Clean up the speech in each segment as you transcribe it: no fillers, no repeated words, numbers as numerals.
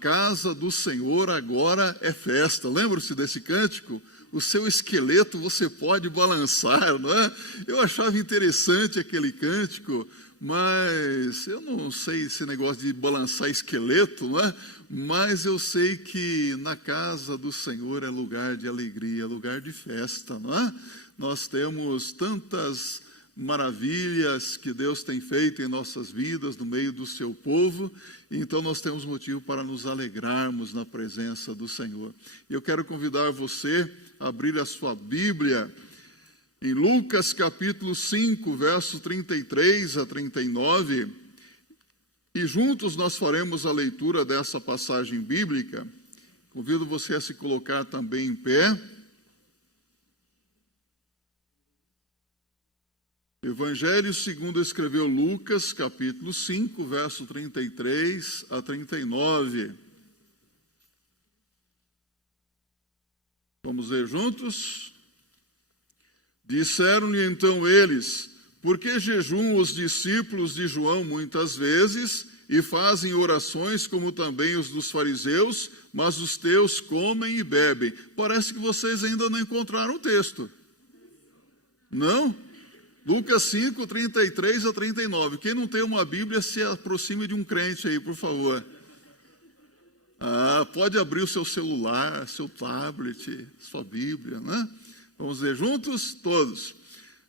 casa do Senhor agora é festa. Lembra-se desse cântico? O seu esqueleto você pode balançar, não é? Eu achava interessante aquele cântico, mas eu não sei esse negócio de balançar esqueleto, não é? Mas eu sei que na casa do Senhor é lugar de alegria, lugar de festa, não é? Nós temos tantas maravilhas que Deus tem feito em nossas vidas, no meio do seu povo, então nós temos motivo para nos alegrarmos na presença do Senhor. Eu quero convidar você a abrir a sua Bíblia em Lucas capítulo 5, verso 33 a 39, e juntos nós faremos a leitura dessa passagem bíblica. Convido você a se colocar também em pé. Evangelho segundo escreveu Lucas, capítulo 5, verso 33 a 39. Vamos ler juntos? Disseram-lhe então eles: por que jejuam os discípulos de João muitas vezes e fazem orações como também os dos fariseus, mas os teus comem e bebem? Parece que vocês ainda não encontraram o texto. Não? Lucas 5, 33 a 39. Quem não tem uma Bíblia, se aproxime de um crente aí, por favor. Pode abrir o seu celular, seu tablet, sua Bíblia, né? Vamos ler juntos? Todos.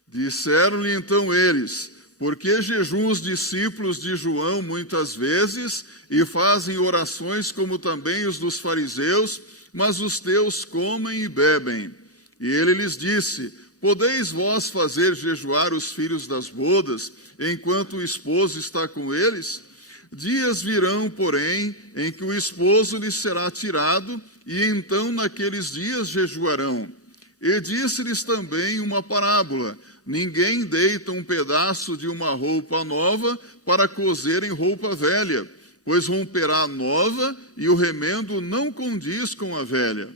Disseram-lhe então eles: por que jejuam os discípulos de João muitas vezes e fazem orações como também os dos fariseus, mas os teus comem e bebem? E ele lhes disse: podeis vós fazer jejuar os filhos das bodas, enquanto o esposo está com eles? Dias virão, porém, em que o esposo lhes será tirado, e então naqueles dias jejuarão. E disse-lhes também uma parábola: ninguém deita um pedaço de uma roupa nova para coser em roupa velha, pois romperá a nova, e o remendo não condiz com a velha.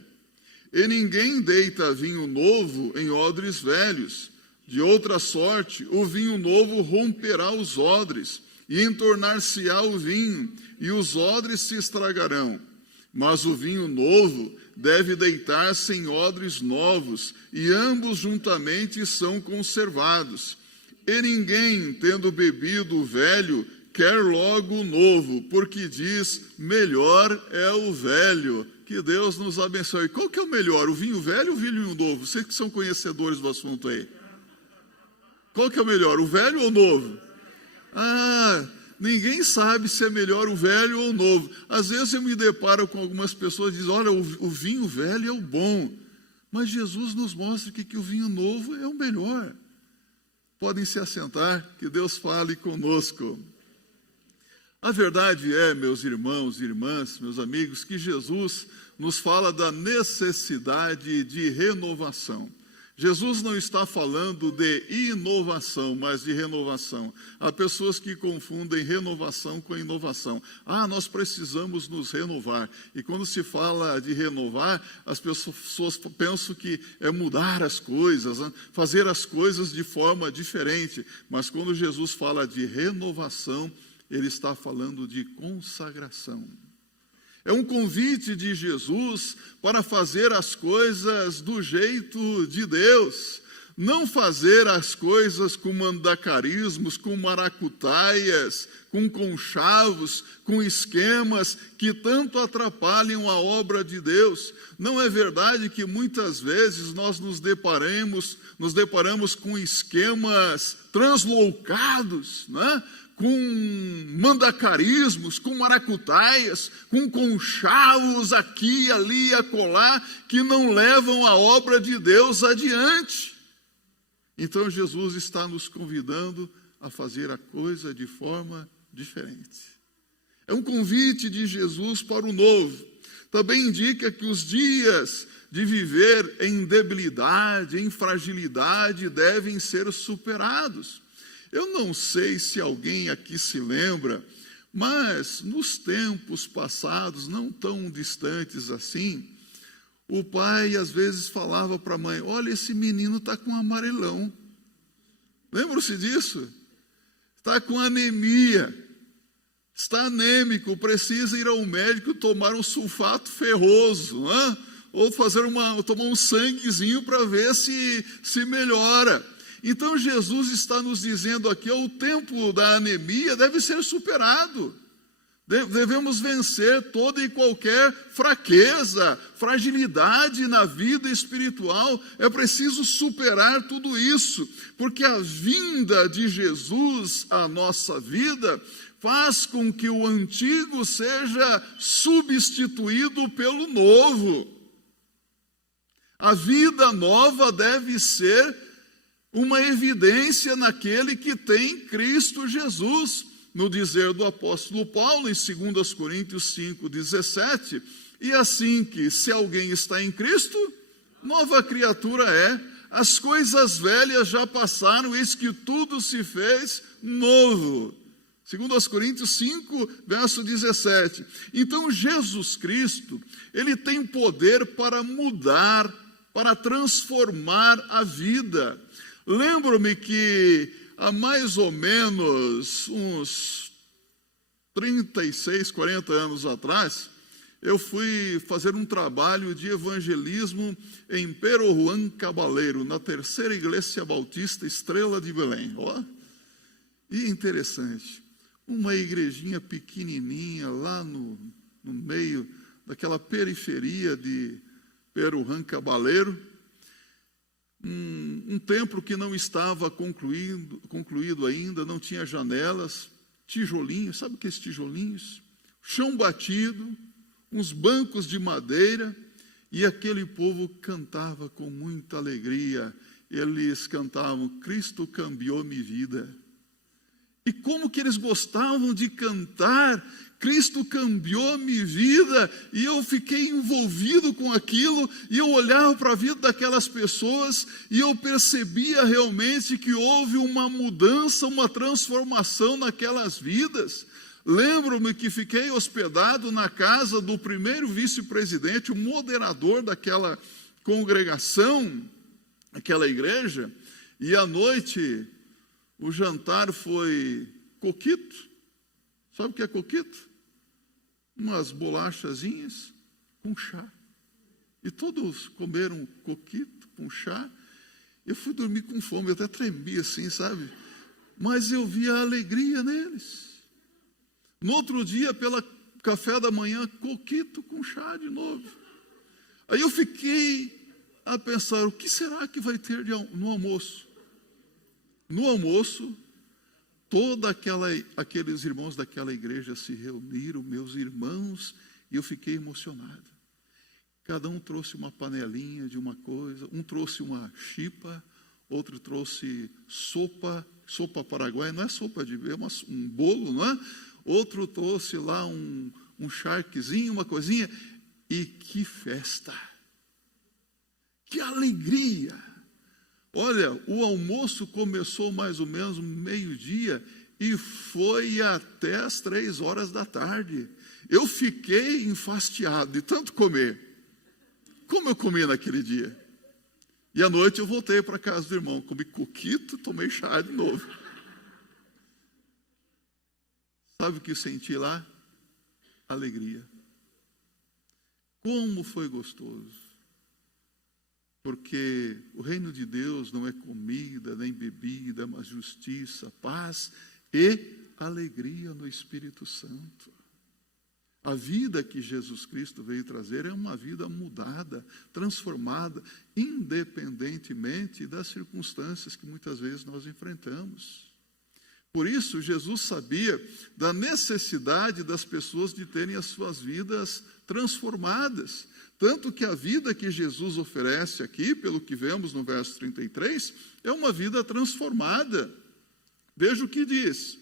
E ninguém deita vinho novo em odres velhos. De outra sorte, o vinho novo romperá os odres, e entornar-se-á o vinho, e os odres se estragarão. Mas o vinho novo deve deitar-se em odres novos, e ambos juntamente são conservados. E ninguém, tendo bebido o velho, quer logo o novo, porque diz: melhor é o velho. Que Deus nos abençoe. Qual que é o melhor, o vinho velho ou o vinho novo? Vocês que são conhecedores do assunto aí. Qual que é o melhor, o velho ou o novo? Ninguém sabe se é melhor o velho ou o novo. Às vezes eu me deparo com algumas pessoas que dizem: olha, o vinho velho é o bom. Mas Jesus nos mostra que o vinho novo é o melhor. Podem se assentar, que Deus fale conosco. A verdade é, meus irmãos e irmãs, meus amigos, que Jesus nos fala da necessidade de renovação. Jesus não está falando de inovação, mas de renovação. Há pessoas que confundem renovação com inovação. Nós precisamos nos renovar. E quando se fala de renovar, as pessoas pensam que é mudar as coisas, né? Fazer as coisas de forma diferente. Mas quando Jesus fala de renovação, ele está falando de consagração. É um convite de Jesus para fazer as coisas do jeito de Deus. Não fazer as coisas com mandacarismos, com maracutaias, com conchavos, com esquemas que tanto atrapalham a obra de Deus. Não é verdade que muitas vezes nós nos deparamos com esquemas translocados, né? Com mandacarismos, com maracutaias, com conchavos aqui, ali e acolá, que não levam a obra de Deus adiante. Então Jesus está nos convidando a fazer a coisa de forma diferente. É um convite de Jesus para o novo. Também indica que os dias de viver em debilidade, em fragilidade, devem ser superados. Eu não sei se alguém aqui se lembra, mas nos tempos passados, não tão distantes assim, o pai às vezes falava para a mãe: olha, esse menino está com amarelão. Lembram-se disso? Está com anemia. está anêmico, precisa ir ao médico tomar um sulfato ferroso, né? Ou tomar um sanguezinho para ver se melhora. Então Jesus está nos dizendo aqui, o tempo da anemia deve ser superado. Devemos vencer toda e qualquer fraqueza, fragilidade na vida espiritual. É preciso superar tudo isso, porque a vinda de Jesus à nossa vida faz com que o antigo seja substituído pelo novo. A vida nova deve ser uma evidência naquele que tem Cristo Jesus. No dizer do apóstolo Paulo, em 2 Coríntios 5,17, e assim que, se alguém está em Cristo, nova criatura é, as coisas velhas já passaram, eis que tudo se fez novo. 2 Coríntios 5, verso 17. Então, Jesus Cristo, Ele tem poder para mudar, para transformar a vida. Lembro-me que há mais ou menos uns 36, 40 anos atrás, eu fui fazer um trabalho de evangelismo em Pero Juan Cabaleiro, na terceira igreja bautista Estrela de Belém. E interessante, uma igrejinha pequenininha lá no meio daquela periferia de Pero Juan Cabaleiro, um templo que não estava concluído ainda, não tinha janelas, tijolinhos, sabe o que é esses tijolinhos? Chão batido, uns bancos de madeira, e aquele povo cantava com muita alegria. Eles cantavam, Cristo cambiou minha vida. E como que eles gostavam de cantar, Cristo cambiou minha vida, e eu fiquei envolvido com aquilo, e eu olhava para a vida daquelas pessoas, e eu percebia realmente que houve uma mudança, uma transformação naquelas vidas. Lembro-me que fiquei hospedado na casa do primeiro vice-presidente, o moderador daquela congregação, aquela igreja, e à noite o jantar foi coquito. Sabe o que é coquito? Umas bolachazinhas com chá. E todos comeram coquito com chá. Eu fui dormir com fome, eu até tremi assim, sabe? Mas eu vi a alegria neles. No outro dia, pela café da manhã, coquito com chá de novo. Aí eu fiquei a pensar, o que será que vai ter no almoço? No almoço, todos aqueles irmãos daquela igreja se reuniram, meus irmãos, e eu fiquei emocionado. Cada um trouxe uma panelinha de uma coisa, um trouxe uma chipa, outro trouxe sopa paraguaia, não é sopa de é um bolo, não é? Outro trouxe lá um charquezinho, uma coisinha, e que festa, que alegria. Olha, o almoço começou mais ou menos meio-dia e foi até as 3 horas da tarde. Eu fiquei enfastiado de tanto comer. Como eu comi naquele dia. E à noite eu voltei para a casa do irmão, comi coquito, tomei chá de novo. Sabe o que eu senti lá? Alegria. Como foi gostoso. Porque o reino de Deus não é comida, nem bebida, mas justiça, paz e alegria no Espírito Santo. A vida que Jesus Cristo veio trazer é uma vida mudada, transformada, independentemente das circunstâncias que muitas vezes nós enfrentamos. Por isso, Jesus sabia da necessidade das pessoas de terem as suas vidas transformadas. Tanto que a vida que Jesus oferece aqui, pelo que vemos no verso 33, é uma vida transformada. Veja o que diz.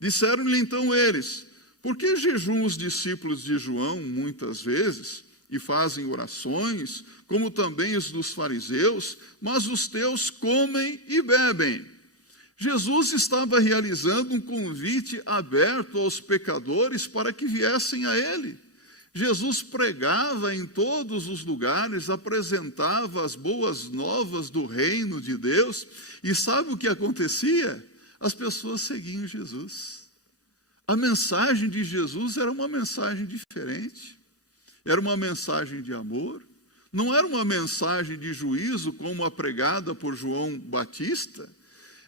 Disseram-lhe então eles, por que jejuam os discípulos de João muitas vezes e fazem orações, como também os dos fariseus, mas os teus comem e bebem? Jesus estava realizando um convite aberto aos pecadores para que viessem a ele. Jesus pregava em todos os lugares, apresentava as boas novas do reino de Deus, e sabe o que acontecia? As pessoas seguiam Jesus. A mensagem de Jesus era uma mensagem diferente. Era uma mensagem de amor. Não era uma mensagem de juízo como a pregada por João Batista.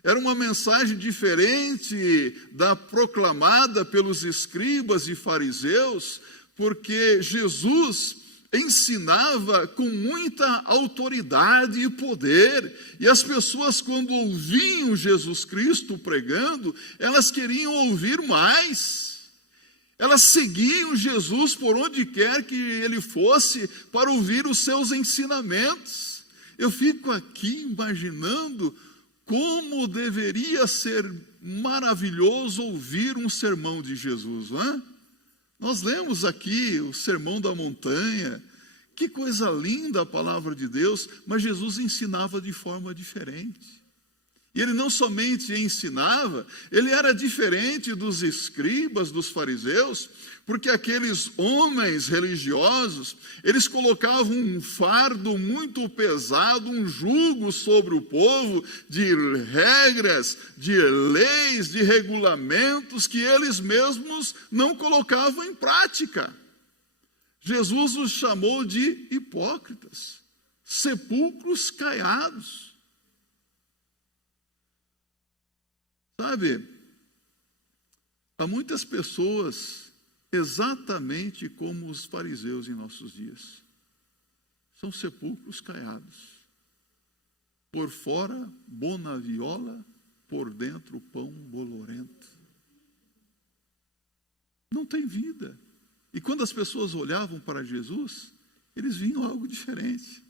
Era uma mensagem diferente da proclamada pelos escribas e fariseus, porque Jesus ensinava com muita autoridade e poder, e as pessoas, quando ouviam Jesus Cristo pregando, elas queriam ouvir mais. Elas seguiam Jesus por onde quer que ele fosse para ouvir os seus ensinamentos. Eu fico aqui imaginando como deveria ser maravilhoso ouvir um sermão de Jesus, não é? Nós lemos aqui o Sermão da Montanha, que coisa linda a palavra de Deus, mas Jesus ensinava de forma diferente. E ele não somente ensinava, ele era diferente dos escribas, dos fariseus, porque aqueles homens religiosos, eles colocavam um fardo muito pesado, um jugo sobre o povo de regras, de leis, de regulamentos que eles mesmos não colocavam em prática. Jesus os chamou de hipócritas, sepulcros caiados. Sabe, há muitas pessoas exatamente como os fariseus em nossos dias. São sepulcros caiados. Por fora, bona viola, por dentro, pão bolorento. Não tem vida. E quando as pessoas olhavam para Jesus, eles viam algo diferente.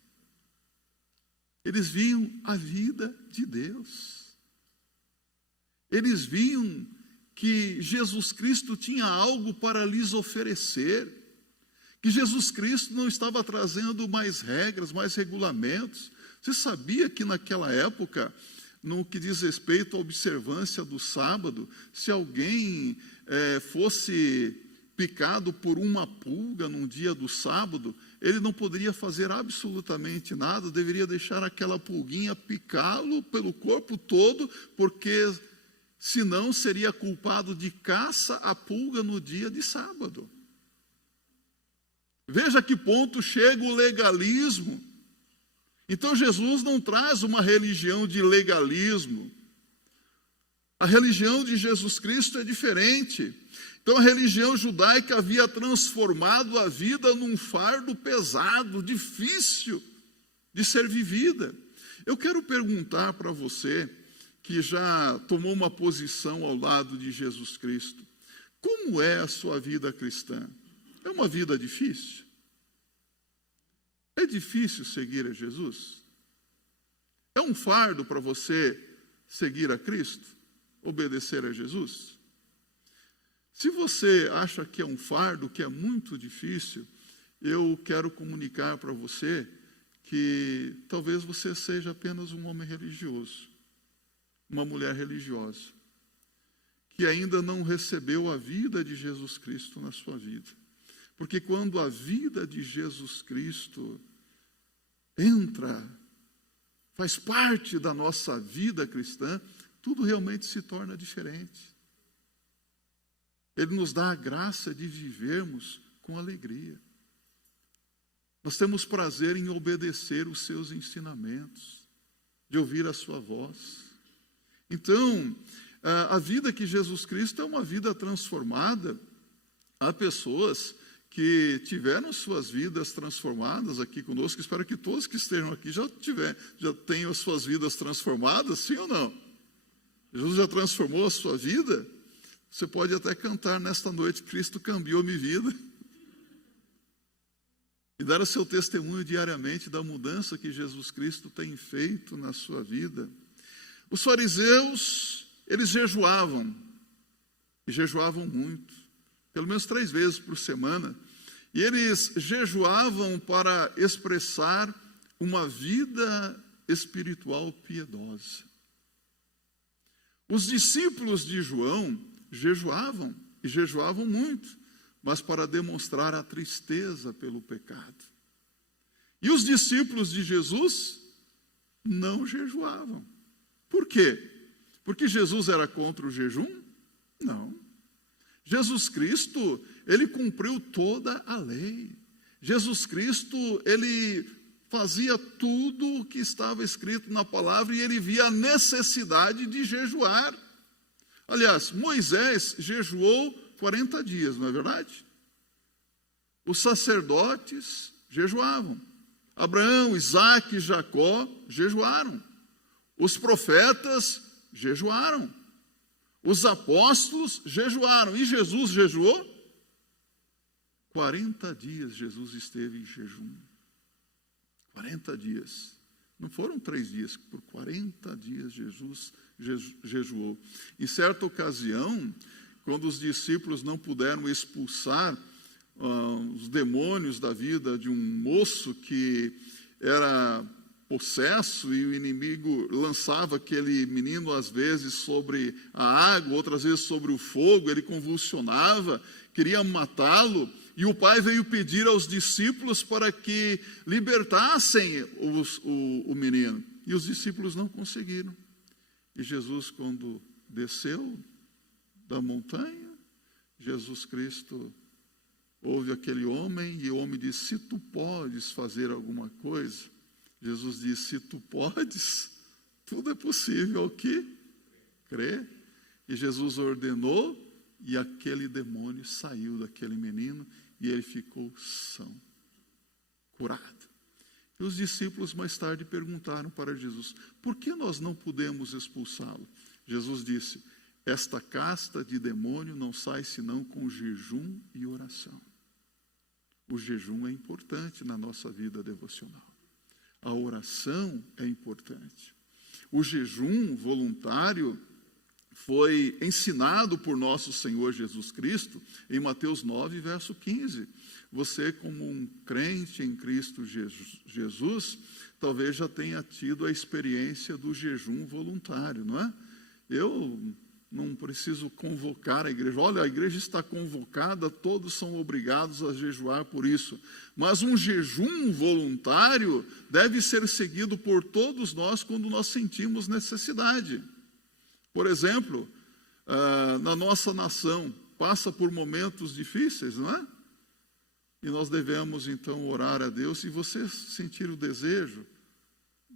Eles viam a vida de Deus. Eles viam que Jesus Cristo tinha algo para lhes oferecer, que Jesus Cristo não estava trazendo mais regras, mais regulamentos. Você sabia que naquela época, no que diz respeito à observância do sábado, se alguém fosse picado por uma pulga num dia do sábado, ele não poderia fazer absolutamente nada, deveria deixar aquela pulguinha picá-lo pelo corpo todo, porque senão seria culpado de caça à pulga no dia de sábado. Veja a que ponto chega o legalismo. Então Jesus não traz uma religião de legalismo. A religião de Jesus Cristo é diferente. Então a religião judaica havia transformado a vida num fardo pesado, difícil de ser vivida. Eu quero perguntar para você, que já tomou uma posição ao lado de Jesus Cristo, como é a sua vida cristã? É uma vida difícil? É difícil seguir a Jesus? É um fardo para você seguir a Cristo? Obedecer a Jesus? Se você acha que é um fardo, que é muito difícil, eu quero comunicar para você que talvez você seja apenas um homem religioso, uma mulher religiosa, que ainda não recebeu a vida de Jesus Cristo na sua vida. Porque quando a vida de Jesus Cristo entra, faz parte da nossa vida cristã, tudo realmente se torna diferente. Ele nos dá a graça de vivermos com alegria. Nós temos prazer em obedecer os seus ensinamentos, de ouvir a sua voz. Então, a vida que Jesus Cristo é uma vida transformada. Há pessoas que tiveram suas vidas transformadas aqui conosco. Espero que todos que estejam aqui já tenham as suas vidas transformadas, sim ou não? Jesus já transformou a sua vida? Você pode até cantar nesta noite, Cristo cambiou minha vida. E dar o seu testemunho diariamente da mudança que Jesus Cristo tem feito na sua vida. Os fariseus, eles jejuavam, e jejuavam muito, pelo menos 3 vezes por semana, e eles jejuavam para expressar uma vida espiritual piedosa. Os discípulos de João jejuavam, e jejuavam muito, mas para demonstrar a tristeza pelo pecado. E os discípulos de Jesus não jejuavam. Por quê? Porque Jesus era contra o jejum? Não. Jesus Cristo, ele cumpriu toda a lei. Jesus Cristo, ele fazia tudo o que estava escrito na palavra e ele via a necessidade de jejuar. Aliás, Moisés jejuou 40 dias, não é verdade? Os sacerdotes jejuavam. Abraão, Isaac e Jacó jejuaram. Os profetas jejuaram. Os apóstolos jejuaram. E Jesus jejuou? 40 dias Jesus esteve em jejum. 40 dias. Não foram 3 dias, por 40 dias Jesus jejuou. Em certa ocasião, quando os discípulos não puderam expulsar os demônios da vida de um moço que era possesso e o inimigo lançava aquele menino às vezes sobre a água, outras vezes sobre o fogo, ele convulsionava, queria matá-lo, e o pai veio pedir aos discípulos para que libertassem o menino, e os discípulos não conseguiram. E Jesus, quando desceu da montanha, Jesus Cristo ouve aquele homem, e o homem diz: se tu podes fazer alguma coisa, Jesus diz: se tu podes, tudo é possível ao que crê. E Jesus ordenou, e aquele demônio saiu daquele menino, e ele ficou são, curado. E os discípulos mais tarde perguntaram para Jesus: por que nós não podemos expulsá-lo? Jesus disse: esta casta de demônio não sai senão com jejum e oração. O jejum é importante na nossa vida devocional. A oração é importante. O jejum voluntário foi ensinado por nosso Senhor Jesus Cristo em Mateus 9, verso 15. Você, como um crente em Cristo Jesus, talvez já tenha tido a experiência do jejum voluntário, não é? Eu não preciso convocar a igreja. Olha, a igreja está convocada, todos são obrigados a jejuar por isso. Mas um jejum voluntário deve ser seguido por todos nós quando nós sentimos necessidade. Por exemplo, na nossa nação, passa por momentos difíceis, não é? E nós devemos então orar a Deus. Se você sentir o desejo,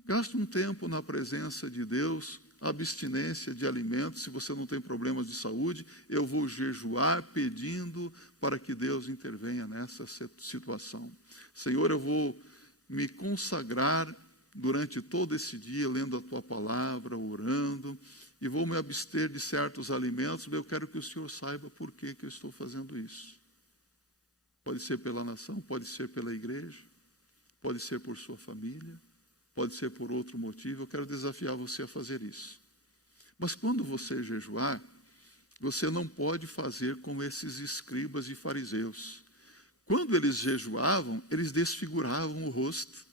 gaste um tempo na presença de Deus, abstinência de alimentos. Se você não tem problemas de saúde, eu vou jejuar pedindo para que Deus intervenha nessa situação. Senhor, eu vou me consagrar durante todo esse dia, lendo a Tua palavra, orando, e vou me abster de certos alimentos, mas eu quero que o Senhor saiba por que eu estou fazendo isso. Pode ser pela nação, pode ser pela igreja, pode ser por sua família, pode ser por outro motivo. Eu quero desafiar você a fazer isso. Mas quando você jejuar, você não pode fazer como esses escribas e fariseus. Quando eles jejuavam, eles desfiguravam o rosto.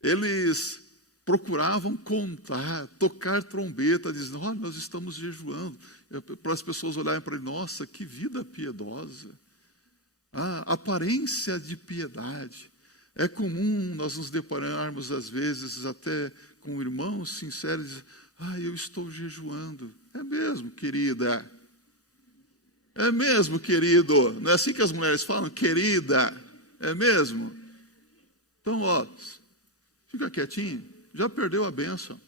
Eles procuravam contar, tocar trombeta, dizendo: olha, nós estamos jejuando. Para as pessoas olharem para ele: nossa, que vida piedosa. Aparência de piedade. É comum nós nos depararmos, às vezes, até com irmãos sinceros: eu estou jejuando. É mesmo, querida? É mesmo, querido? Não é assim que as mulheres falam? Querida? É mesmo? Então, fica quietinho. Já perdeu a bênção.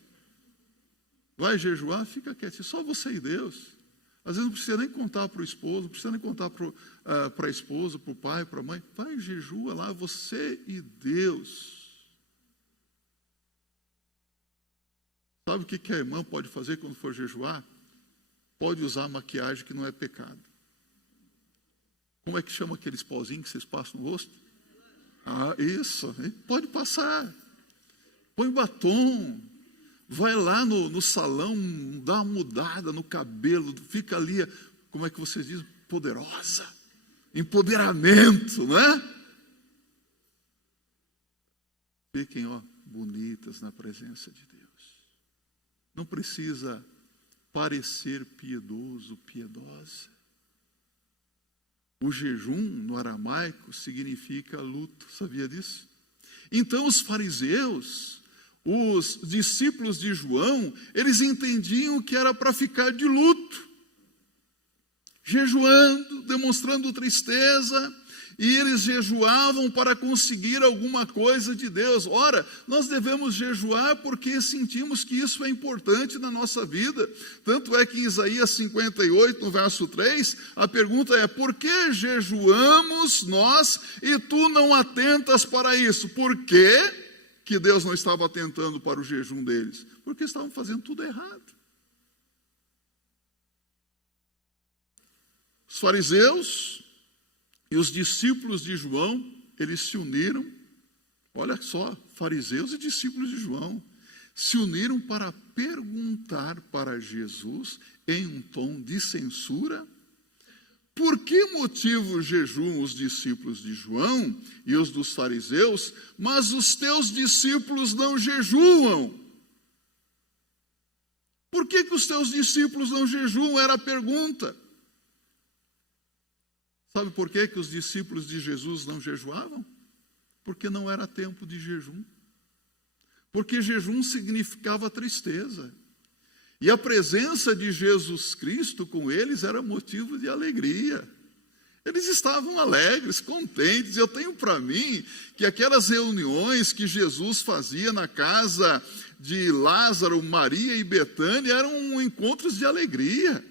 Vai jejuar? Fica quietinho. Só você e Deus. Às vezes não precisa nem contar para o esposo, não precisa nem contar para a esposa, para o pai, para a mãe. Vai, jejua lá, você e Deus. Sabe o que a irmã pode fazer quando for jejuar? Pode usar maquiagem, que não é pecado. Como é que chama aqueles pozinhos que vocês passam no rosto? Isso, pode passar. Põe batom. Vai lá no salão, dá uma mudada no cabelo, fica ali, como é que vocês dizem? Poderosa. Empoderamento, não é? Fiquem, bonitas na presença de Deus. Não precisa parecer piedoso, piedosa. O jejum, no aramaico, significa luto. Sabia disso? Então, os fariseus, os discípulos de João, eles entendiam que era para ficar de luto. jejuando, demonstrando tristeza, e eles jejuavam para conseguir alguma coisa de Deus. Ora, nós devemos jejuar porque sentimos que isso é importante na nossa vida. Tanto é que em Isaías 58, no verso 3, a pergunta é: por que jejuamos nós e tu não atentas para isso? Por que Deus não estava atentando para o jejum deles? Porque estavam fazendo tudo errado. Os fariseus e os discípulos de João, eles se uniram, olha só, fariseus e discípulos de João, se uniram para perguntar para Jesus, em um tom de censura, por que motivo jejuam os discípulos de João e os dos fariseus, mas os teus discípulos não jejuam? Por que os teus discípulos não jejuam? Era a pergunta. Sabe por que os discípulos de Jesus não jejuavam? Porque não era tempo de jejum. Porque jejum significava tristeza. E a presença de Jesus Cristo com eles era motivo de alegria. Eles estavam alegres, contentes. Eu tenho para mim que aquelas reuniões que Jesus fazia na casa de Lázaro, Maria e Betânia eram encontros de alegria.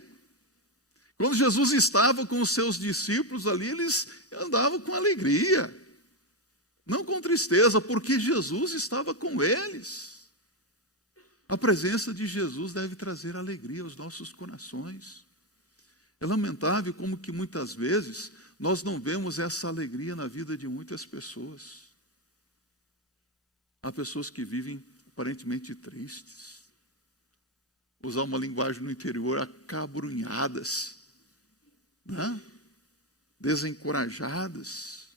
Quando Jesus estava com os seus discípulos ali, eles andavam com alegria, não com tristeza, porque Jesus estava com eles. A presença de Jesus deve trazer alegria aos nossos corações. É lamentável como que muitas vezes nós não vemos essa alegria na vida de muitas pessoas. Há pessoas que vivem aparentemente tristes, usar uma linguagem no interior, acabrunhadas, né? Desencorajadas.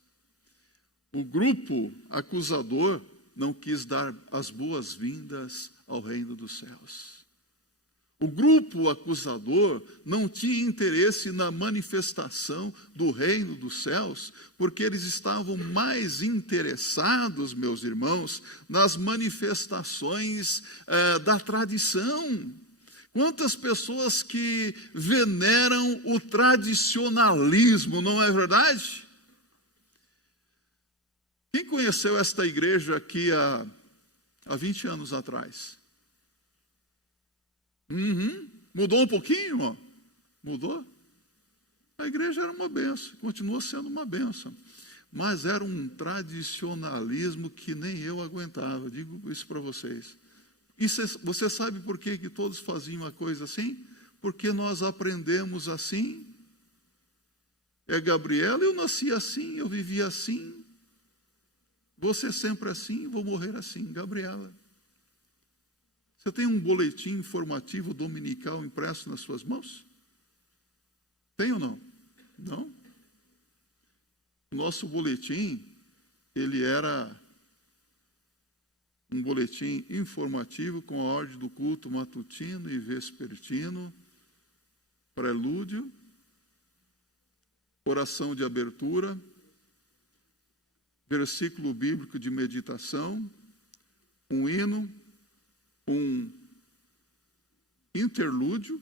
O grupo acusador não quis dar as boas-vindas ao reino dos céus. O grupo acusador não tinha interesse na manifestação do reino dos céus, porque eles estavam mais interessados, meus irmãos, nas manifestações da tradição. Quantas pessoas que veneram o tradicionalismo, não é verdade? Quem conheceu esta igreja aqui há 20 anos atrás? Mudou um pouquinho, ó. Mudou? A igreja era uma bênção, continua sendo uma bênção. Mas era um tradicionalismo que nem eu aguentava, digo isso para vocês. E você sabe por que todos faziam uma coisa assim? Porque nós aprendemos assim. É Gabriela, eu nasci assim, eu vivi assim. Vou ser sempre assim, vou morrer assim. Gabriela. Você tem um boletim informativo dominical impresso nas suas mãos? Tem ou não? Não? O nosso boletim, ele era um boletim informativo com a ordem do culto matutino e vespertino, prelúdio, oração de abertura, versículo bíblico de meditação, um hino, um interlúdio,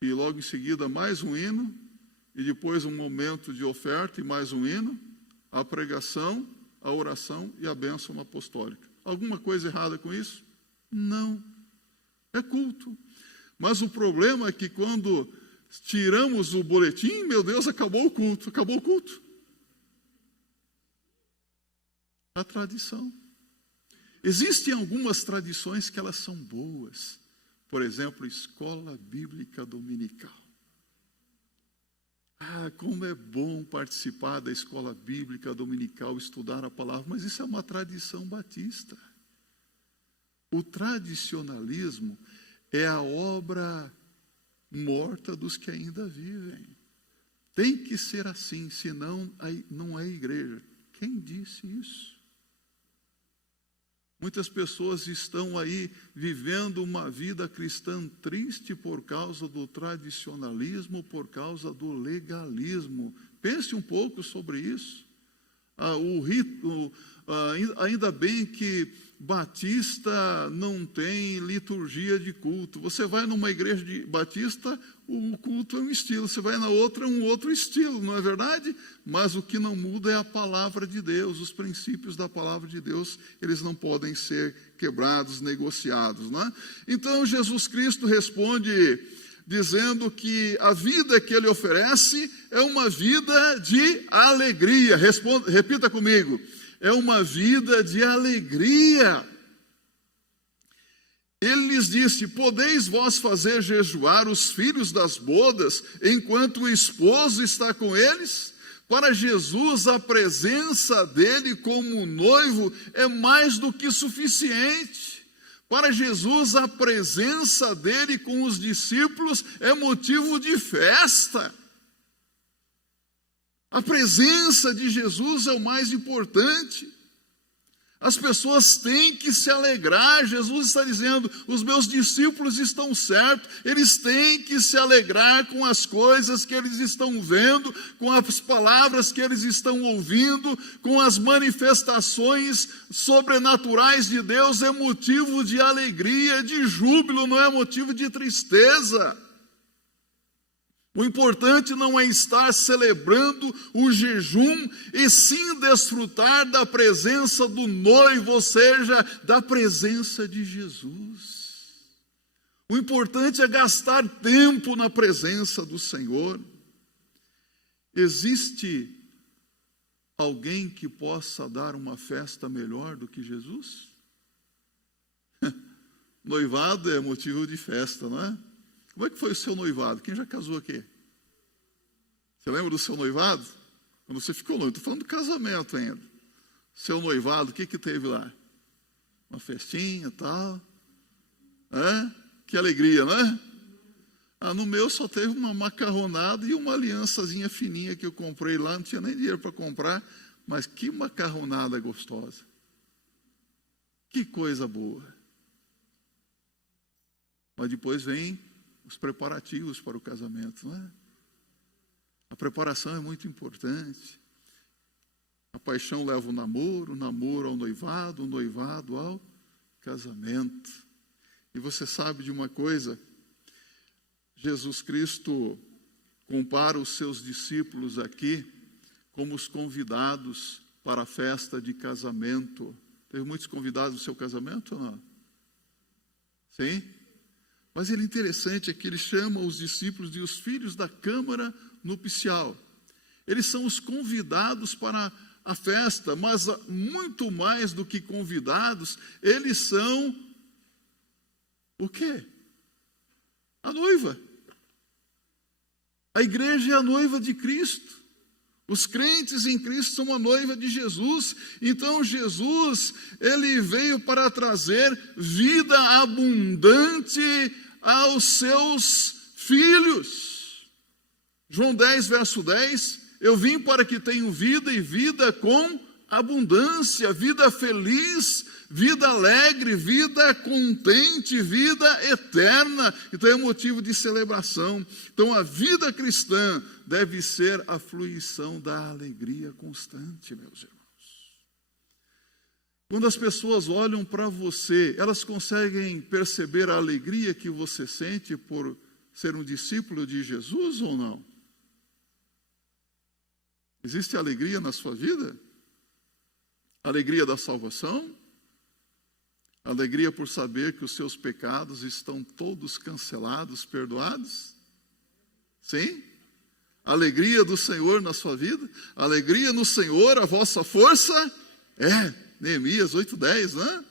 e logo em seguida mais um hino, e depois um momento de oferta e mais um hino, a pregação, a oração e a bênção apostólica. Alguma coisa errada com isso? Não. É culto. Mas o problema é que quando tiramos o boletim, meu Deus, acabou o culto. Acabou o culto. A tradição. Existem algumas tradições que elas são boas. Por exemplo, escola bíblica dominical. Como é bom participar da escola bíblica dominical, estudar a palavra, mas isso é uma tradição batista. O tradicionalismo é a obra morta dos que ainda vivem. Tem que ser assim, senão não é igreja. Quem disse isso? Muitas pessoas estão aí vivendo uma vida cristã triste por causa do tradicionalismo, por causa do legalismo. Pense um pouco sobre isso. Ainda bem que batista não tem liturgia de culto. Você vai numa igreja de batista, o culto é um estilo. Você vai na outra, é um outro estilo, não é verdade? Mas o que não muda é a palavra de Deus. Os princípios da palavra de Deus, eles não podem ser quebrados, negociados, não é? Então, Jesus Cristo responde dizendo que a vida que Ele oferece é uma vida de alegria. Repita comigo. É uma vida de alegria. Ele lhes disse: podeis vós fazer jejuar os filhos das bodas, enquanto o esposo está com eles? Para Jesus, a presença dele como noivo é mais do que suficiente. Para Jesus, a presença dele com os discípulos é motivo de festa. A presença de Jesus é o mais importante. As pessoas têm que se alegrar. Jesus está dizendo: os meus discípulos estão certos, eles têm que se alegrar com as coisas que eles estão vendo, com as palavras que eles estão ouvindo, com as manifestações sobrenaturais de Deus. É motivo de alegria, de júbilo, não é motivo de tristeza. O importante não é estar celebrando o jejum, e sim desfrutar da presença do noivo, ou seja, da presença de Jesus. O importante é gastar tempo na presença do Senhor. Existe alguém que possa dar uma festa melhor do que Jesus? Noivado é motivo de festa, não é? Como é que foi o seu noivado? Quem já casou aqui? Você lembra do seu noivado? Quando você ficou noivo, estou falando do casamento ainda. Seu noivado, o que teve lá? Uma festinha e tal. Que alegria, não é? No meu só teve uma macarronada e uma aliançazinha fininha que eu comprei lá. Não tinha nem dinheiro para comprar, mas que macarronada gostosa. Que coisa boa. Mas depois vem os preparativos para o casamento, não é? A preparação é muito importante. A paixão leva o namoro ao noivado, o noivado ao casamento. E você sabe de uma coisa? Jesus Cristo compara os seus discípulos aqui como os convidados para a festa de casamento. Teve muitos convidados no seu casamento ou não? Sim? Mas ele é interessante, é que ele chama os discípulos de os filhos da câmara nupcial. Eles são os convidados para a festa, mas muito mais do que convidados, eles são o quê? A noiva. A igreja é a noiva de Cristo. Os crentes em Cristo são a noiva de Jesus. Então Jesus, ele veio para trazer vida abundante aos seus filhos. João 10, verso 10, eu vim para que tenham vida e vida com abundância, vida feliz, vida alegre, vida contente, vida eterna. Então é motivo de celebração. Então a vida cristã deve ser a fruição da alegria constante, meus irmãos. Quando as pessoas olham para você, elas conseguem perceber a alegria que você sente por ser um discípulo de Jesus ou não? Existe alegria na sua vida? Alegria da salvação? Alegria por saber que os seus pecados estão todos cancelados, perdoados? Sim? Alegria do Senhor na sua vida? Alegria no Senhor, a vossa força? Neemias 8:10, né?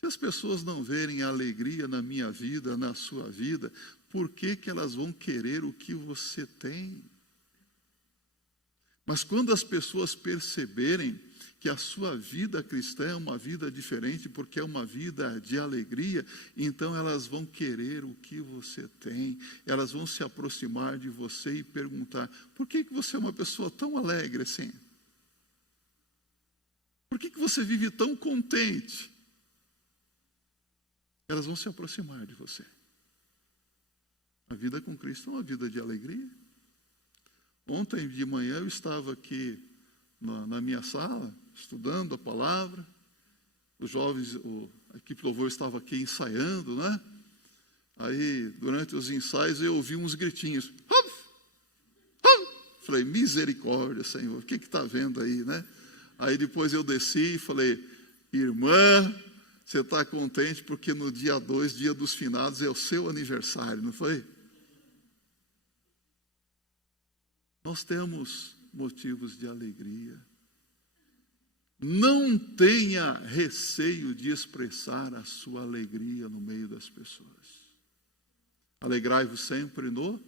Se as pessoas não verem a alegria na minha vida, na sua vida, por que elas vão querer o que você tem? Mas quando as pessoas perceberem que a sua vida cristã é uma vida diferente, porque é uma vida de alegria, então elas vão querer o que você tem, elas vão se aproximar de você e perguntar: por que você é uma pessoa tão alegre assim? Por que você vive tão contente? Elas vão se aproximar de você. A vida com Cristo é uma vida de alegria. Ontem de manhã eu estava aqui na minha sala, estudando a palavra. Os jovens, a equipe louvor estava aqui ensaiando, né? Aí, durante os ensaios, eu ouvi uns gritinhos. Falei, misericórdia, Senhor, o que está vendo aí, né? Aí depois eu desci e falei, irmã, você está contente porque no dia 2, dia dos finados, é o seu aniversário, não foi? Nós temos motivos de alegria. Não tenha receio de expressar a sua alegria no meio das pessoas. Alegrai-vos sempre no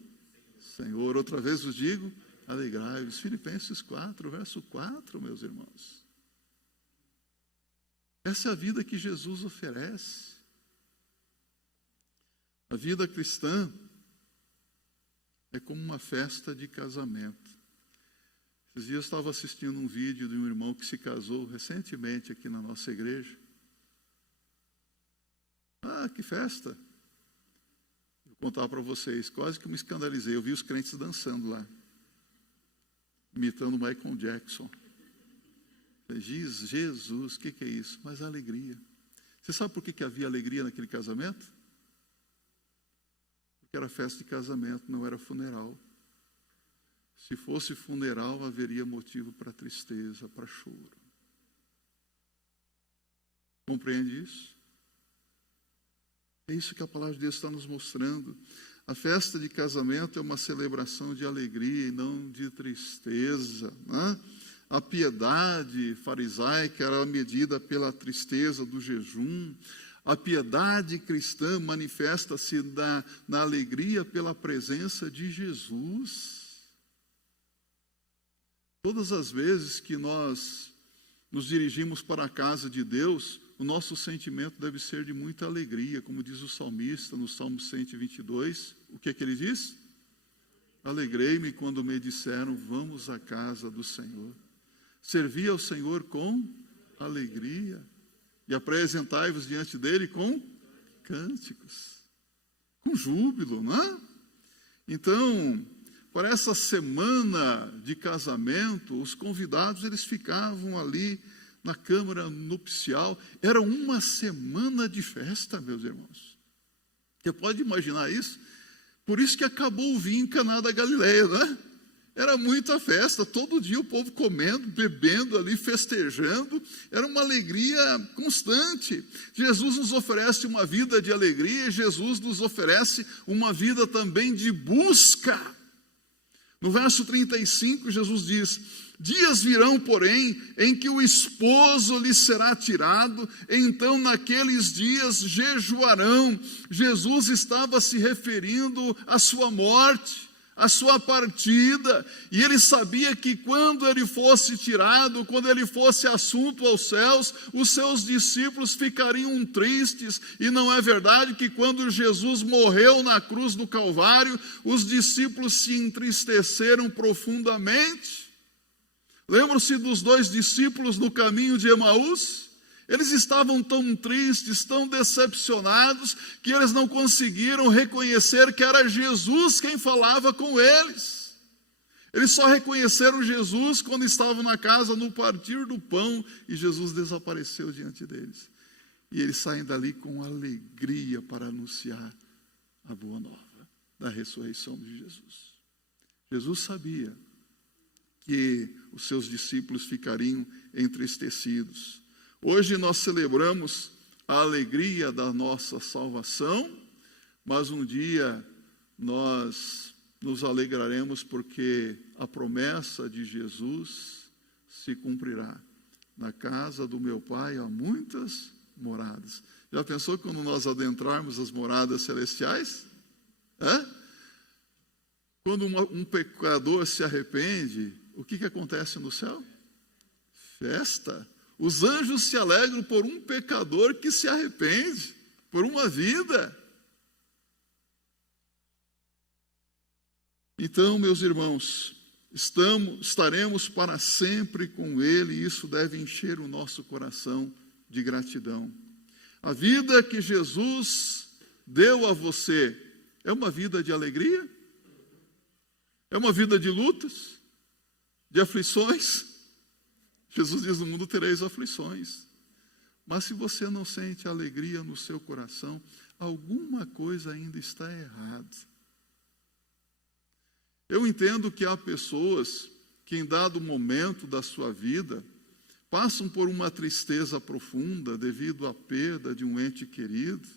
Senhor. Outra vez vos digo, alegrai-vos. Filipenses 4, verso 4, meus irmãos. Essa é a vida que Jesus oferece. A vida cristã é como uma festa de casamento. Esses dias eu estava assistindo um vídeo de um irmão que se casou recentemente aqui na nossa igreja. Ah, que festa! Vou contar para vocês, quase que me escandalizei. Eu vi os crentes dançando lá, imitando Michael Jackson. Jesus, o que é isso? Mas a alegria. Você sabe por que havia alegria naquele casamento? Porque era festa de casamento, não era funeral. Se fosse funeral, haveria motivo para tristeza, para choro. Compreende isso? É isso que a palavra de Deus está nos mostrando. A festa de casamento é uma celebração de alegria e não de tristeza, né? A piedade farisaica era medida pela tristeza do jejum. A piedade cristã manifesta-se na alegria pela presença de Jesus. Todas as vezes que nós nos dirigimos para a casa de Deus, o nosso sentimento deve ser de muita alegria, como diz o salmista no Salmo 122. O que é que ele diz? Alegrei-me quando me disseram, vamos à casa do Senhor. Servi ao Senhor com alegria e apresentai-vos diante dele com cânticos, com júbilo, não é? Então, para essa semana de casamento, os convidados eles ficavam ali na câmara nupcial. Era uma semana de festa, meus irmãos. Você pode imaginar isso? Por isso que acabou o vinho em Caná da Galileia, né? Era muita festa, todo dia o povo comendo, bebendo ali, festejando. Era uma alegria constante. Jesus nos oferece uma vida de alegria, e Jesus nos oferece uma vida também de busca. No verso 35, Jesus diz, dias virão, porém, em que o esposo lhe será tirado, então naqueles dias jejuarão. Jesus estava se referindo à sua morte, à sua partida, e ele sabia que quando ele fosse tirado, quando ele fosse assunto aos céus, os seus discípulos ficariam tristes. E não é verdade que quando Jesus morreu na cruz do Calvário, os discípulos se entristeceram profundamente? Lembram-se dos 2 discípulos no caminho de Emaús? Eles estavam tão tristes, tão decepcionados, que eles não conseguiram reconhecer que era Jesus quem falava com eles. Eles só reconheceram Jesus quando estavam na casa no partir do pão, e Jesus desapareceu diante deles. E eles saem dali com alegria para anunciar a boa nova da ressurreição de Jesus. Jesus sabia que os seus discípulos ficariam entristecidos. Hoje nós celebramos a alegria da nossa salvação, mas um dia nós nos alegraremos porque a promessa de Jesus se cumprirá. Na casa do meu Pai há muitas moradas. Já pensou quando nós adentrarmos as moradas celestiais? Quando um pecador se arrepende, o que acontece no céu? Festa. Os anjos se alegram por um pecador que se arrepende, por uma vida. Então, meus irmãos, estaremos para sempre com Ele, e isso deve encher o nosso coração de gratidão. A vida que Jesus deu a você é uma vida de alegria? É uma vida de lutas? De aflições? Jesus diz: no mundo tereis aflições. Mas se você não sente alegria no seu coração, alguma coisa ainda está errada. Eu entendo que há pessoas que em dado momento da sua vida passam por uma tristeza profunda devido à perda de um ente querido,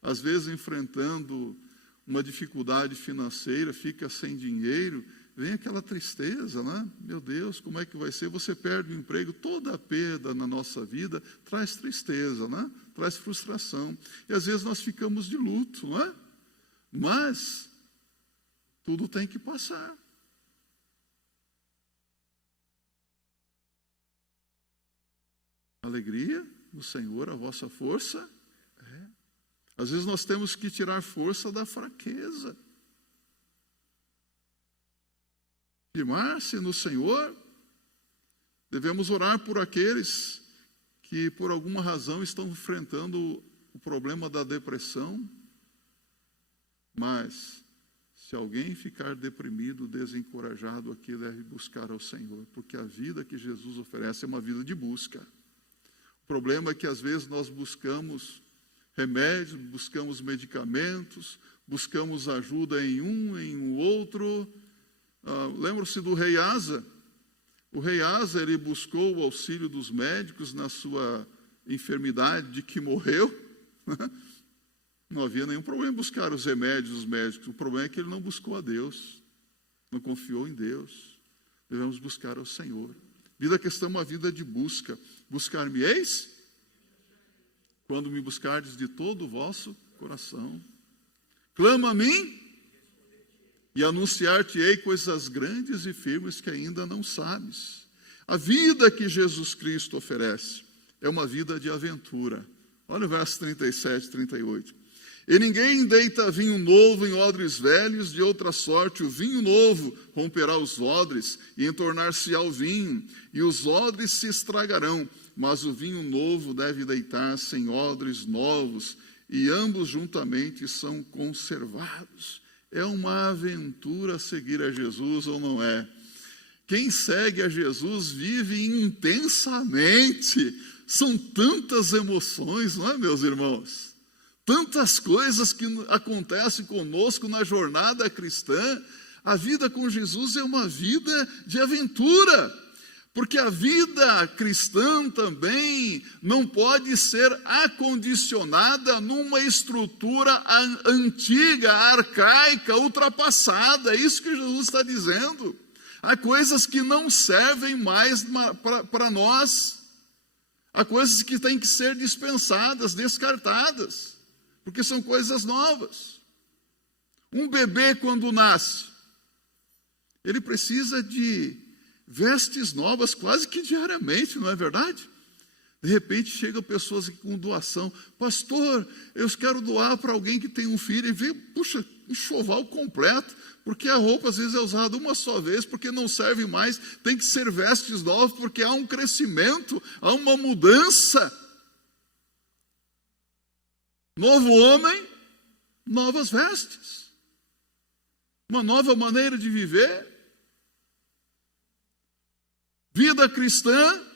às vezes enfrentando uma dificuldade financeira, fica sem dinheiro, vem aquela tristeza, né? Meu Deus, como é que vai ser? Você perde o emprego. Toda a perda na nossa vida traz tristeza, né? Traz frustração. E às vezes nós ficamos de luto, não é? Mas tudo tem que passar. Alegria no Senhor, a vossa força. Às vezes nós temos que tirar força da fraqueza. Firmar-se no Senhor. Devemos orar por aqueles que por alguma razão estão enfrentando o problema da depressão. Mas se alguém ficar deprimido, desencorajado, aqui deve buscar ao Senhor, porque a vida que Jesus oferece é uma vida de busca. O problema é que às vezes nós buscamos remédios, buscamos medicamentos, buscamos ajuda em um outro. Lembra-se do rei Asa? O rei Asa, ele buscou o auxílio dos médicos na sua enfermidade de que morreu. Não havia nenhum problema em buscar os remédios dos médicos. O problema é que ele não buscou a Deus, não confiou em Deus. Devemos buscar ao Senhor. Vida cristã é uma vida de busca. Buscar-me-eis quando me buscardes de todo o vosso coração. Clama a mim e anunciar-te-ei coisas grandes e firmes que ainda não sabes. A vida que Jesus Cristo oferece é uma vida de aventura. Olha o verso 37 e 38. E ninguém deita vinho novo em odres velhos, de outra sorte o vinho novo romperá os odres e entornar-se-á o vinho, e os odres se estragarão, mas o vinho novo deve deitar-se em odres novos, e ambos juntamente são conservados. É uma aventura seguir a Jesus ou não é? Quem segue a Jesus vive intensamente. São tantas emoções, não é, meus irmãos? Tantas coisas que acontecem conosco na jornada cristã. A vida com Jesus é uma vida de aventura. Porque a vida cristã também não pode ser acondicionada numa estrutura antiga, arcaica, ultrapassada. É isso que Jesus está dizendo. Há coisas que não servem mais para nós. Há coisas que têm que ser dispensadas, descartadas, porque são coisas novas. Um bebê, quando nasce, ele precisa de vestes novas quase que diariamente, não é verdade? De repente chegam pessoas com doação. Pastor, eu quero doar para alguém que tem um filho. E vem, puxa, enxoval completo, porque a roupa às vezes é usada uma só vez, porque não serve mais. Tem que ser vestes novas, porque há um crescimento, há uma mudança. Novo homem, novas vestes. Uma nova maneira de viver. Vida cristã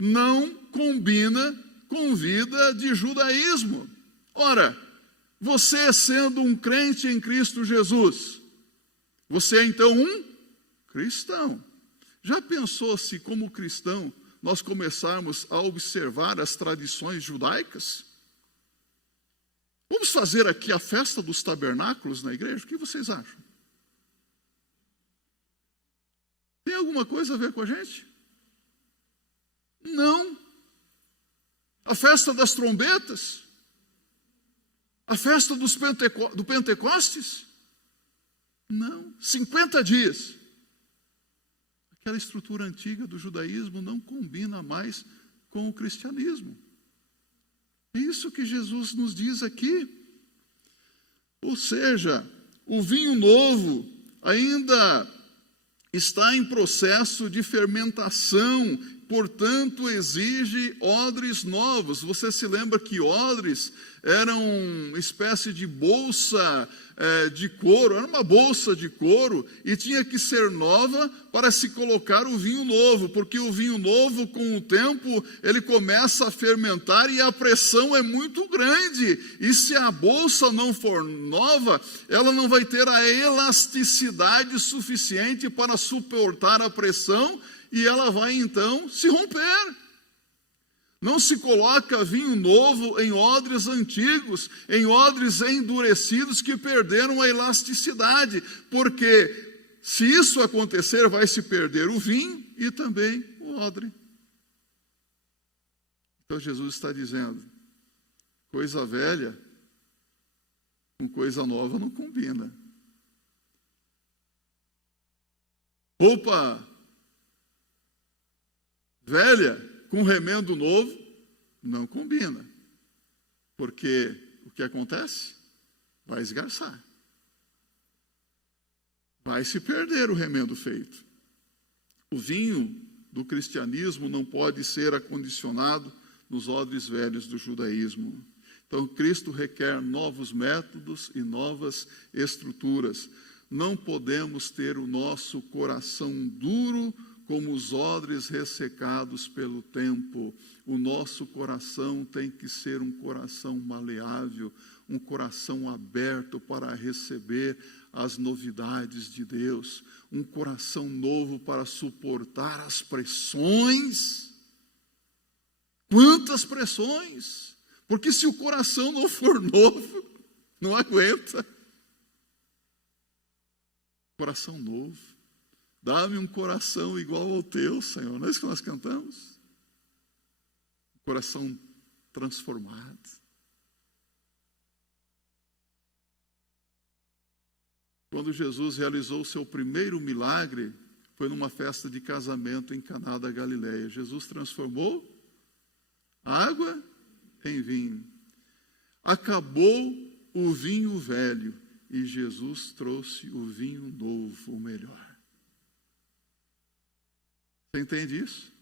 não combina com vida de judaísmo. Ora, você sendo um crente em Cristo Jesus, você é então um cristão. Já pensou se como cristão nós começarmos a observar as tradições judaicas? Vamos fazer aqui a festa dos tabernáculos na igreja? O que vocês acham? Tem alguma coisa a ver com a gente? Não. A festa das trombetas? A festa do Pentecostes? Não. 50 dias. Aquela estrutura antiga do judaísmo não combina mais com o cristianismo. É isso que Jesus nos diz aqui. Ou seja, o vinho novo ainda está em processo de fermentação, portanto, exige odres novos. Você se lembra que odres eram uma espécie de bolsa de couro, era uma bolsa de couro, e tinha que ser nova para se colocar o vinho novo, porque o vinho novo, com o tempo, ele começa a fermentar e a pressão é muito grande. E se a bolsa não for nova, ela não vai ter a elasticidade suficiente para suportar a pressão, e ela vai então se romper. Não se coloca vinho novo em odres antigos, em odres endurecidos que perderam a elasticidade, porque se isso acontecer, vai se perder o vinho e também o odre. Então Jesus está dizendo, coisa velha com coisa nova não combina. Roupa velha com remendo novo, não combina. Porque o que acontece? Vai esgarçar. Vai se perder o remendo feito. O vinho do cristianismo não pode ser acondicionado nos odres velhos do judaísmo. Então, Cristo requer novos métodos e novas estruturas. Não podemos ter o nosso coração duro como os odres ressecados pelo tempo. O nosso coração tem que ser um coração maleável, um coração aberto para receber as novidades de Deus, um coração novo para suportar as pressões. Quantas pressões! Porque se o coração não for novo, não aguenta. Coração novo. Dá-me um coração igual ao teu, Senhor. Não é isso que nós cantamos? Um coração transformado. Quando Jesus realizou o seu primeiro milagre, foi numa festa de casamento em Caná da Galileia. Jesus transformou água em vinho. Acabou o vinho velho e Jesus trouxe o vinho novo, o melhor. Você entende isso?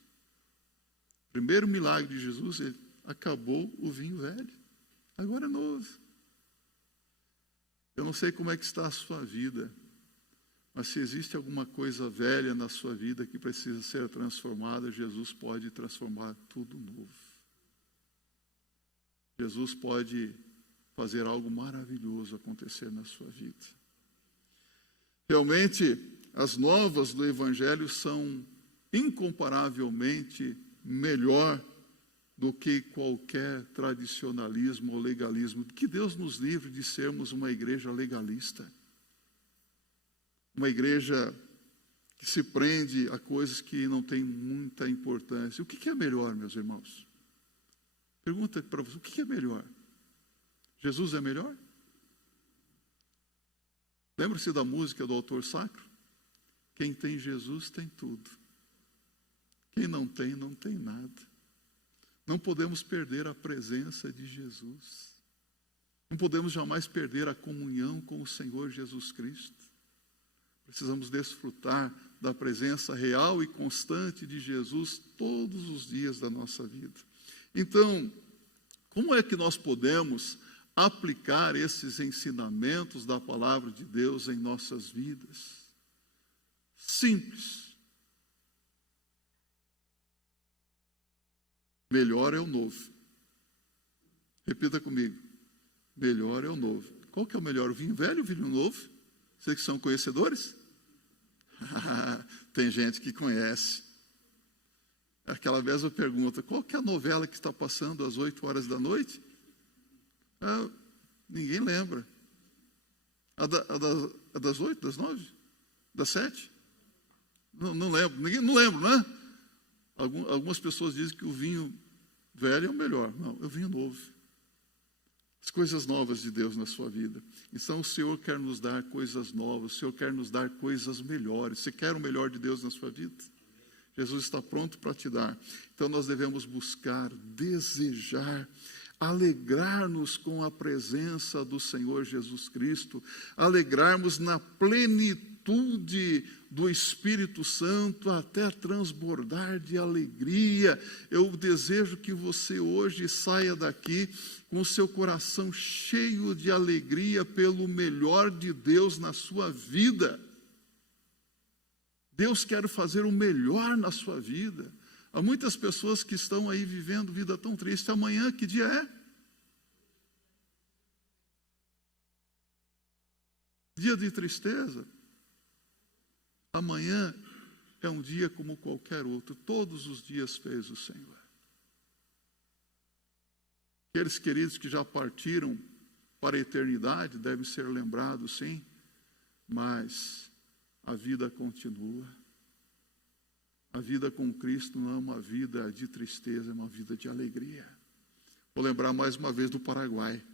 O primeiro milagre de Jesus, ele acabou o vinho velho. Agora é novo. Eu não sei como é que está a sua vida, mas se existe alguma coisa velha na sua vida que precisa ser transformada, Jesus pode transformar tudo novo. Jesus pode fazer algo maravilhoso acontecer na sua vida. Realmente, as novas do Evangelho são incomparavelmente melhor do que qualquer tradicionalismo ou legalismo. Que Deus nos livre de sermos uma igreja legalista. Uma igreja que se prende a coisas que não têm muita importância. O que é melhor, meus irmãos? Pergunta para você, o que é melhor? Jesus é melhor? Lembra-se da música do autor sacro? Quem tem Jesus tem tudo. Quem não tem, não tem nada. Não podemos perder a presença de Jesus. Não podemos jamais perder a comunhão com o Senhor Jesus Cristo. Precisamos desfrutar da presença real e constante de Jesus todos os dias da nossa vida. Então, como é que nós podemos aplicar esses ensinamentos da palavra de Deus em nossas vidas? Simples. Melhor é o novo. Repita comigo. Melhor é o novo. Qual que é o melhor? O vinho velho ou o vinho novo? Vocês que são conhecedores? Tem gente que conhece. Aquela vez eu pergunto, qual que é a novela que está passando às 8 horas da noite? Ninguém lembra. A das 8, das 9? Das 7? Não lembro. Ninguém não lembra, não é? Algumas pessoas dizem que o vinho velho é o melhor. Não, é o vinho novo. As coisas novas de Deus na sua vida. Então o Senhor quer nos dar coisas novas, o Senhor quer nos dar coisas melhores. Você quer o melhor de Deus na sua vida? Jesus está pronto para te dar. Então nós devemos buscar, desejar, alegrar-nos com a presença do Senhor Jesus Cristo, alegrarmos na plenitude plenitude do Espírito Santo até transbordar de alegria. Eu desejo que você hoje saia daqui com o seu coração cheio de alegria pelo melhor de Deus na sua vida. Deus quer fazer o melhor na sua vida. Há muitas pessoas que estão aí vivendo vida tão triste. Amanhã, que dia é? Dia de tristeza. Amanhã é um dia como qualquer outro. Todos os dias fez o Senhor. Aqueles queridos que já partiram para a eternidade devem ser lembrados, sim, mas a vida continua. A vida com Cristo não é uma vida de tristeza, é uma vida de alegria. Vou lembrar mais uma vez do Paraguai.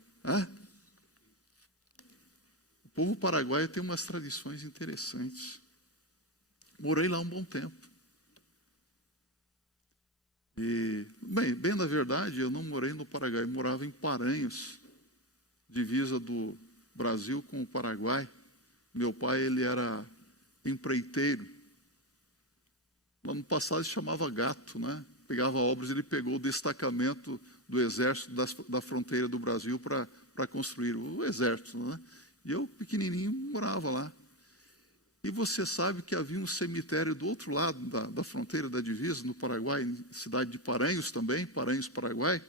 O povo paraguaio tem umas tradições interessantes. Morei lá um bom tempo. E, bem na verdade, eu não morei no Paraguai, eu morava em Paranhos, divisa do Brasil com o Paraguai. Meu pai, ele era empreiteiro. Lá no passado se chamava gato, né? Pegava obras, ele pegou o destacamento do exército da fronteira do Brasil para construir o exército, né? E eu, pequenininho, morava lá. E você sabe que havia um cemitério do outro lado da fronteira da divisa, no Paraguai, cidade de Paranhos também, Paranhos, Paraguai.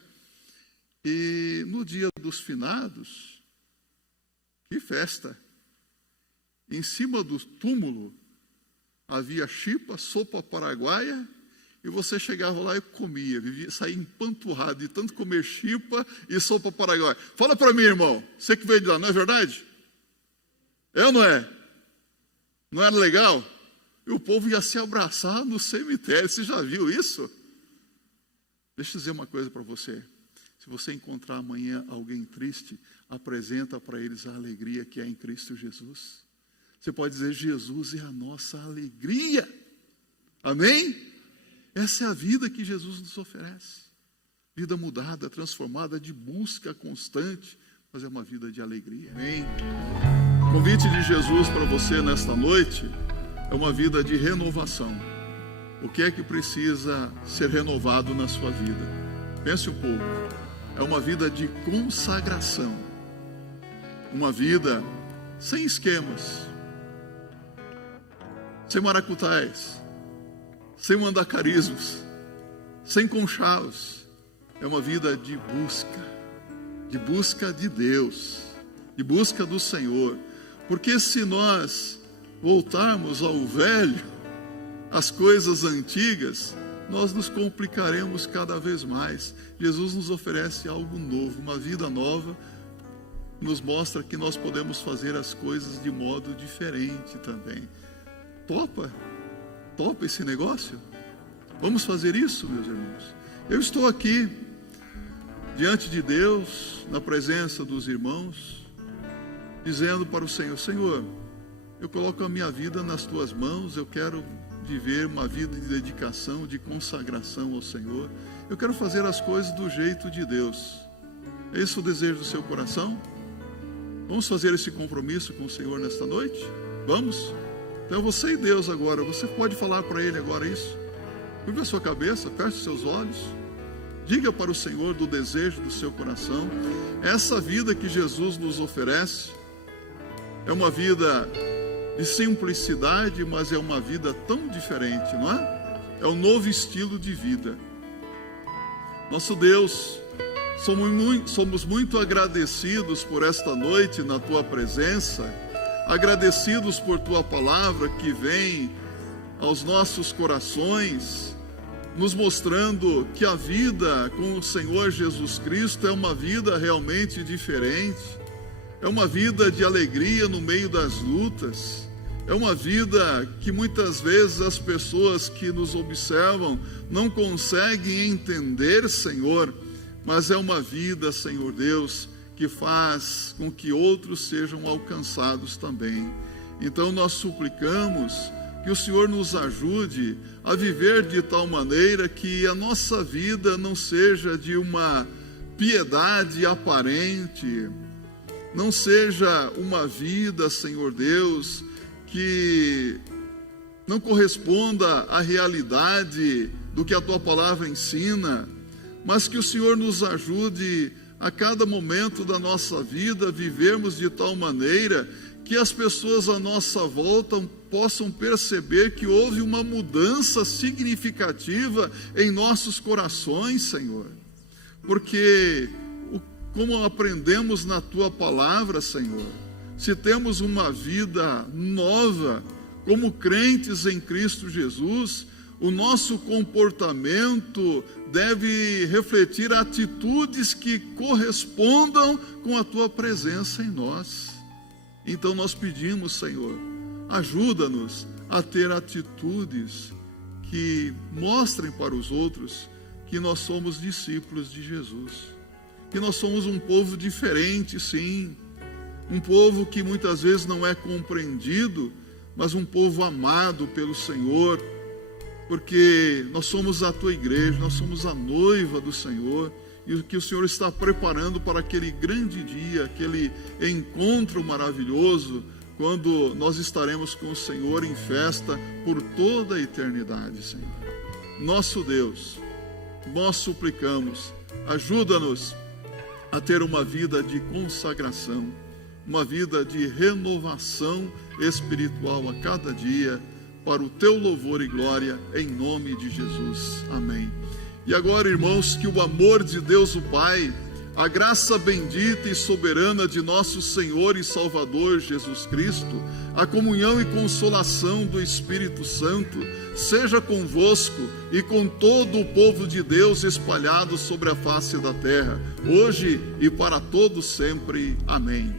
E no dia dos finados, que festa! Em cima do túmulo havia chipa, sopa paraguaia, e você chegava lá e comia, saía empanturrado de tanto comer chipa e sopa paraguaia. Fala para mim, irmão, você que veio de lá, não é verdade? É ou não é? Não era legal? E o povo ia se abraçar no cemitério. Você já viu isso? Deixa eu dizer uma coisa para você. Se você encontrar amanhã alguém triste, apresenta para eles a alegria que é em Cristo Jesus. Você pode dizer, Jesus é a nossa alegria. Amém? Essa é a vida que Jesus nos oferece. Vida mudada, transformada, de busca constante, mas é uma vida de alegria. Amém? O convite de Jesus para você nesta noite é uma vida de renovação. O que é que precisa ser renovado na sua vida? Pense um pouco. É uma vida de consagração. Uma vida sem esquemas, sem maracutais, sem mandacarismos, sem conchavos. É uma vida de busca de Deus, de busca do Senhor. Porque se nós voltarmos ao velho, às coisas antigas, nós nos complicaremos cada vez mais. Jesus nos oferece algo novo, uma vida nova, nos mostra que nós podemos fazer as coisas de modo diferente também. Topa esse negócio? Vamos fazer isso, meus irmãos? Eu estou aqui, diante de Deus, na presença dos irmãos, dizendo para o Senhor, Senhor, eu coloco a minha vida nas tuas mãos, eu quero viver uma vida de dedicação, de consagração ao Senhor. Eu quero fazer as coisas do jeito de Deus. É esse o desejo do seu coração? Vamos fazer esse compromisso com o Senhor nesta noite? Vamos? Então você e Deus agora, você pode falar para Ele agora isso? Curva a sua cabeça, feche os seus olhos. Diga para o Senhor do desejo do seu coração. Essa vida que Jesus nos oferece é uma vida de simplicidade, mas é uma vida tão diferente, não é? É um novo estilo de vida. Nosso Deus, somos muito agradecidos por esta noite na Tua presença, agradecidos por Tua palavra que vem aos nossos corações, nos mostrando que a vida com o Senhor Jesus Cristo é uma vida realmente diferente, é uma vida de alegria no meio das lutas, é uma vida que muitas vezes as pessoas que nos observam não conseguem entender, Senhor, mas é uma vida, Senhor Deus, que faz com que outros sejam alcançados também. Então nós suplicamos que o Senhor nos ajude a viver de tal maneira que a nossa vida não seja de uma piedade aparente, não seja uma vida, Senhor Deus, que não corresponda à realidade do que a Tua palavra ensina, mas que o Senhor nos ajude a cada momento da nossa vida, vivermos de tal maneira que as pessoas à nossa volta possam perceber que houve uma mudança significativa em nossos corações, Senhor. Porque, como aprendemos na Tua palavra, Senhor, se temos uma vida nova, como crentes em Cristo Jesus, o nosso comportamento deve refletir atitudes que correspondam com a Tua presença em nós. Então nós pedimos, Senhor, ajuda-nos a ter atitudes que mostrem para os outros que nós somos discípulos de Jesus, que nós somos um povo diferente, sim, um povo que muitas vezes não é compreendido, mas um povo amado pelo Senhor, porque nós somos a Tua igreja, nós somos a noiva do Senhor, e o que o Senhor está preparando para aquele grande dia, aquele encontro maravilhoso, quando nós estaremos com o Senhor em festa por toda a eternidade, Senhor. Nosso Deus, nós suplicamos, ajuda-nos a ter uma vida de consagração, uma vida de renovação espiritual a cada dia, para o Teu louvor e glória, em nome de Jesus. Amém. E agora, irmãos, que o amor de Deus o Pai, a graça bendita e soberana de nosso Senhor e Salvador Jesus Cristo, a comunhão e consolação do Espírito Santo, seja convosco e com todo o povo de Deus espalhado sobre a face da terra, hoje e para todos sempre. Amém.